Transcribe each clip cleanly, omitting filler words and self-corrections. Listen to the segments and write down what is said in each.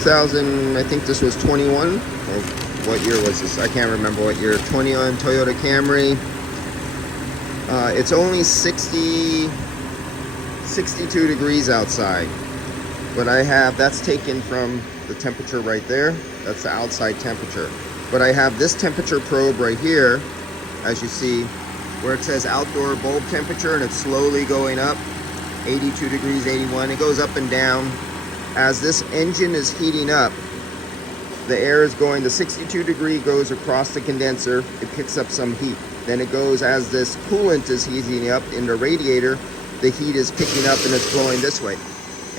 2000, I think this was 21, or what year was this? I can't remember what year. 21 Toyota Camry. It's only 62 degrees outside, but I have, that's taken from the temperature right there. That's the outside temperature. But I have this temperature probe right here, as you see, where it says outdoor bulb temperature, and it's slowly going up. 82 degrees, 81. It goes up and down. As this engine is heating up, the air is going, the 62 degree goes across the condenser. It picks up some heat. Then it goes, as this coolant is heating up in the radiator, the heat is picking up and it's blowing this way.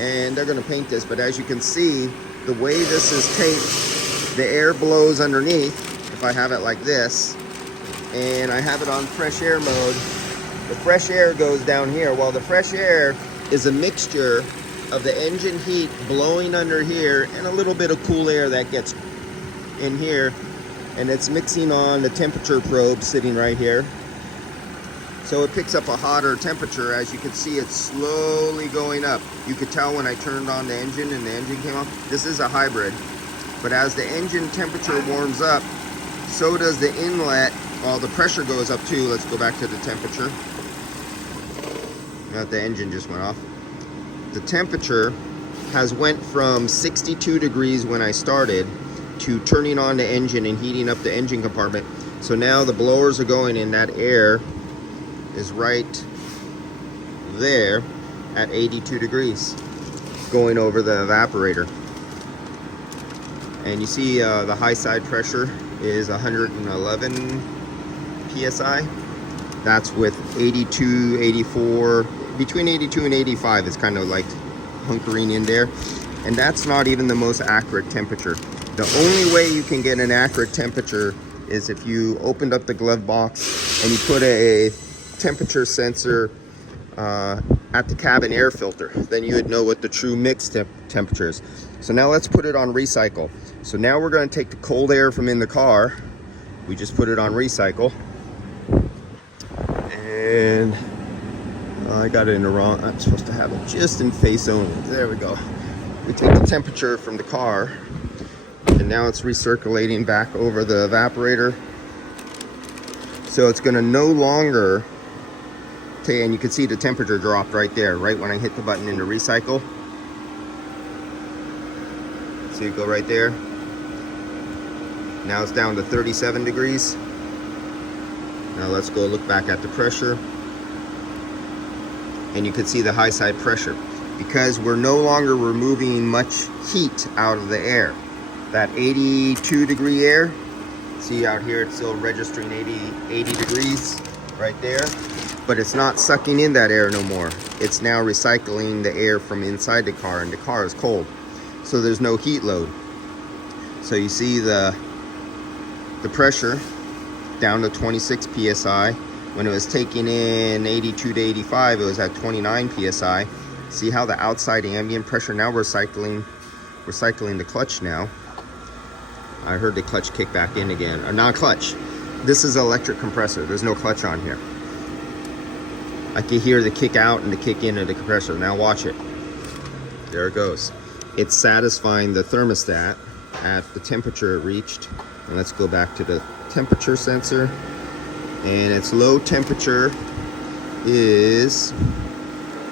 And they're going to paint this, but as you can see, the way this is taped, the air blows underneath. If I have it like this, and I have it on fresh air mode, the fresh air goes down here. Well, the fresh air is a mixture of the engine heat blowing under here and a little bit of cool air that gets in here, and it's mixing on the temperature probe sitting right here. So it picks up a hotter temperature. As you can see, it's slowly going up. You could tell when I turned on the engine and the engine came on. This is a hybrid, but as the engine temperature warms up, so does the inlet. Well, the pressure goes up too. Let's go back to the temperature. Now the engine just went off. The temperature has went from 62 degrees when I started to turning on the engine and heating up the engine compartment. So now the blowers are going in, that air is right there at 82 degrees going over the evaporator. And you see the high side pressure is 111 psi. That's with 82, 84, between 82 and 85 is kind of like hunkering in there. And that's not even the most accurate temperature. The only way you can get an accurate temperature is if you opened up the glove box and you put a temperature sensor at the cabin air filter. Then you would know what the true mix temperature is. So now let's put it on recycle. So now we're going to take the cold air from in the car. We just put it on recycle. And I got it in the wrong, I'm supposed to have it just in face only. There we go. We take the temperature from the car, and now it's recirculating back over the evaporator. So it's going to no longer take, and you can see the temperature dropped right there, right when I hit the button into recycle. See it go right there. Now it's down to 37 degrees. Now let's go look back at the pressure. And you can see the high side pressure, because we're no longer removing much heat out of the air. That 82 degree air, see out here it's still registering 80 degrees right there, but it's not sucking in that air no more. It's now recycling the air from inside the car, and the car is cold, so there's no heat load. So you see the pressure down to 26 psi. When it was taking in 82 to 85, it was at 29 psi. See how the outside ambient pressure, now we're cycling the clutch now. I heard the clutch kick back in again, or not clutch. This is an electric compressor, there's no clutch on here. I can hear the kick out and the kick in of the compressor. Now watch it. There it goes. It's satisfying the thermostat at the temperature it reached. And let's go back to the temperature sensor. And its low temperature is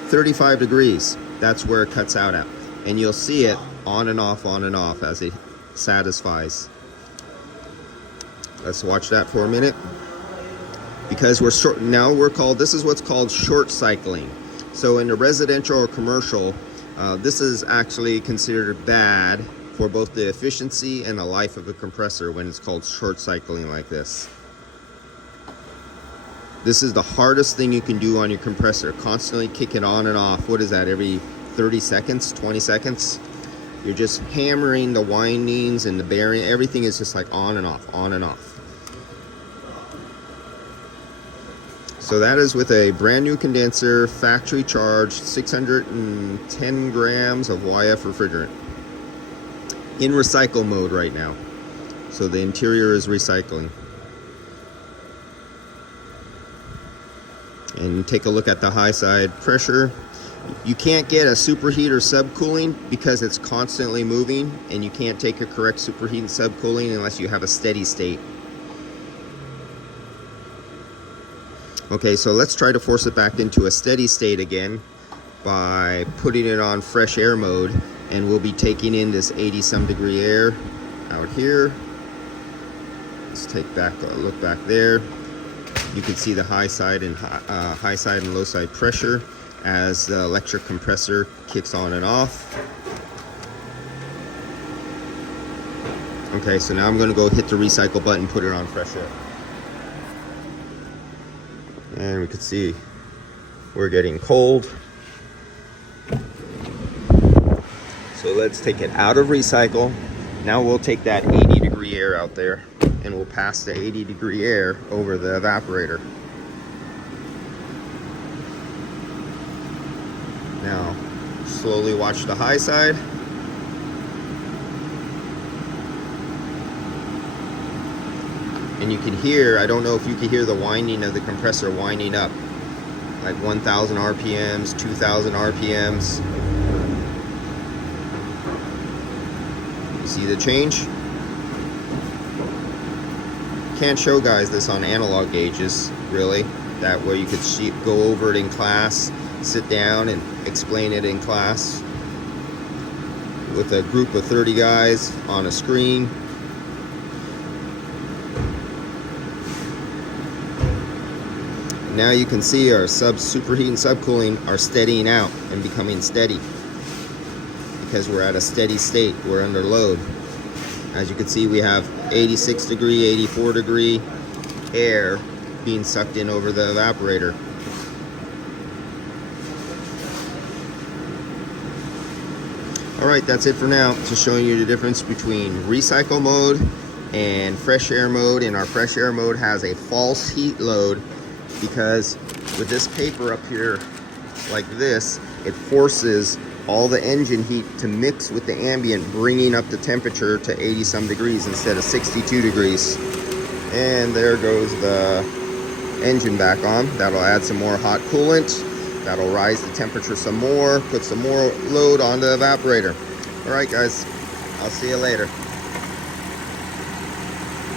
35 degrees. That's where it cuts out at. And you'll see it on and off as it satisfies. Let's watch that for a minute. Because this is what's called short cycling. So in the residential or commercial, this is actually considered bad for both the efficiency and the life of a compressor when it's called short cycling like this. This is the hardest thing you can do on your compressor. Constantly kick it on and off. What is that, every 30 seconds, 20 seconds? You're just hammering the windings and the bearing. Everything is just like on and off, on and off. So that is with a brand new condenser, factory charged, 610 grams of YF refrigerant. In recycle mode right now. So the interior is recycling. And take a look at the high side pressure. You can't get a superheat or subcooling because it's constantly moving, and you can't take a correct superheat and subcooling unless you have a steady state. Okay, so let's try to force it back into a steady state again by putting it on fresh air mode, and we'll be taking in this 80 some degree air out here. Let's take back a look back there. You can see the high side and low side pressure as the electric compressor kicks on and off. Okay, so now I'm going to go hit the recycle button, put it on fresh air. And we can see we're getting cold. So let's take it out of recycle. Now we'll take that 80 degree air out there, and we'll pass the 80 degree air over the evaporator. Now, slowly watch the high side. And you can hear, I don't know if you can hear the winding of the compressor winding up, like 1,000 RPMs, 2,000 RPMs. You see the change? Can't show guys this on analog gauges, really. That way you could go over it in class, sit down and explain it in class with a group of 30 guys on a screen. Now you can see our superheat and subcooling are steadying out and becoming steady because we're at a steady state. We're under load. As you can see, we have 86 degree, 84 degree air being sucked in over the evaporator. Alright, that's it for now. Just showing you the difference between recycle mode and fresh air mode. And our fresh air mode has a false heat load because with this paper up here like this, it forces all the engine heat to mix with the ambient, bringing up the temperature to 80 some degrees instead of 62 degrees. And there goes the engine back on. That'll add some more hot coolant. That'll rise the temperature some more, put some more load on the evaporator. All right, guys, I'll see you later.